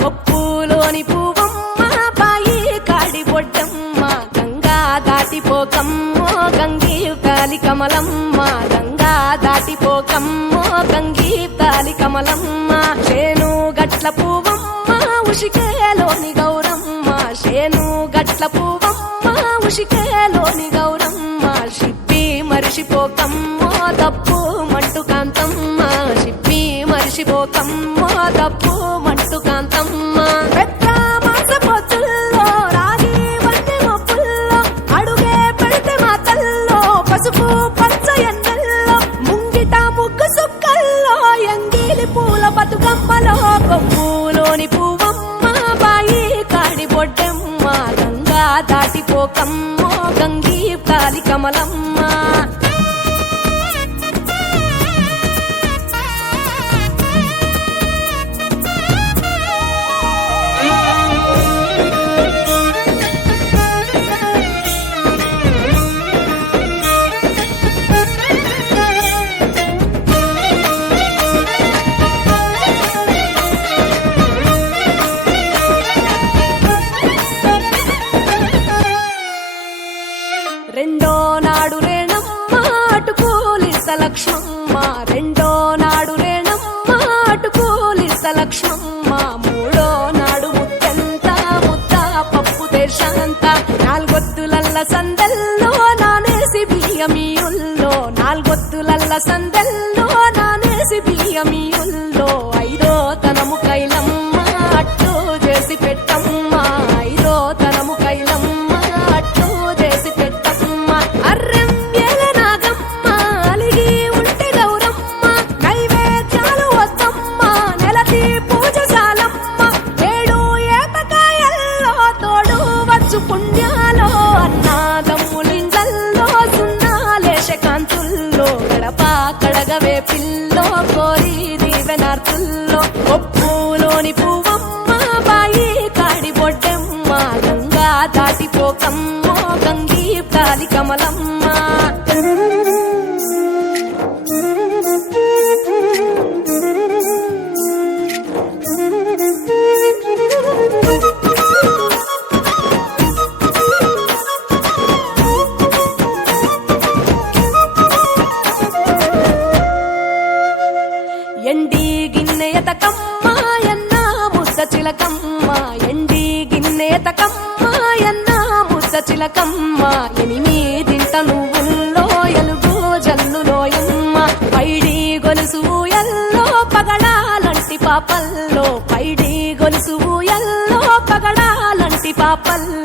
కొప్పులోని పువ్వమ్మ బాయి కాడి బొడ్డమ్మ గంగా దాటిపోకమ్మో గంగీ తాలి కమలమ్మ గంగా దాటిపోకమ్మో గంగీ తాలి కమలమ్మ శేను గట్ల పువ్వమ్మ ఉషికేలోని గౌరమ్మ శేను గట్ల పువ్వమ్మ ఉషికేలోని గౌరమ్మ షిప్పి మరిషిపోకమ్మో తప్పు మంటు కాంతమ్మ షిప్పి మరిషిపోకమ్మో తప్పు మంటు కాంతమ్మ పెద్ద మాస పొత్తుల్లో రాగి వంటి మొప్పుల్లో అడుగే పెడితే మా తల్లో పసుపు పచ్చ ఎన్నెల్లో ముంగిట ముగ్గు సుక్కల్లో ఎంగిలి పూల బతుకమ్మలో కొమ్ములోని పువ్వమ్మ బాయి కాడి బొడ్డమ్మ గంగా దాటిపోకమ్మో గంగీ తాలి కమలమ్మ రెండో నాడు రేణమ్మ అటుకూలిస లక్ష్మమ్మ రెండో నాడు రేణమ్మ అటుకూలిస లక్ష్మమ్మ మూడో నాడు ముత్తంత ముద్ద పప్పు దేశంత నాలుగొత్తులల్ల సందల్లో నానేసి బియ్యమియుల్లో నాలుగొత్తులల్ల సందల్లో నానేసి బియ్యమియుల్లో ఐదో తనము కైలమ్మ అట్టు చేసి పెట్టమ్మ ఐదో తనము కైలమ్మ అట్టు చేసి పెట్టమ్మ అర్రం నాగమ్మ అలిగి ఉంటే గౌరమ్మ నైవేద్యాలు వద్దమ్మ నెలతి పూజశాలమ్మ ఏడు ఏపకాయల్లో తోడు వచ్చు పుణ్యాలో అన్నాదమ్ములింగల్లో సున్నాలేశ కాంతుల్లో గడప కడగవే పిల్లో కోరి దీవెనార్తుల్లో ఒప్పులోని పువ్వమ్మ బాయి కాడి బొడ్డమ్మ గంగా దాటిపోకమ్మో గంగీ తాలి కమలమ్మ ఎండి గిన్నెయతకమ్మ ఎన్న ముద్ద చిలకమ్మ ఎండి గిన్నెయతకమ్మ ఎన్న ముద్ద చిలకమ్మ ఎనిమిదింట నువ్వుల్లో ఎలుగు జల్లులోయమ్మ పైడి గొలుసు ఎల్లో పగడాలంటి పాపల్లో పైడి గొలుసు ఎల్లో పగడాలంటి పాపల్లో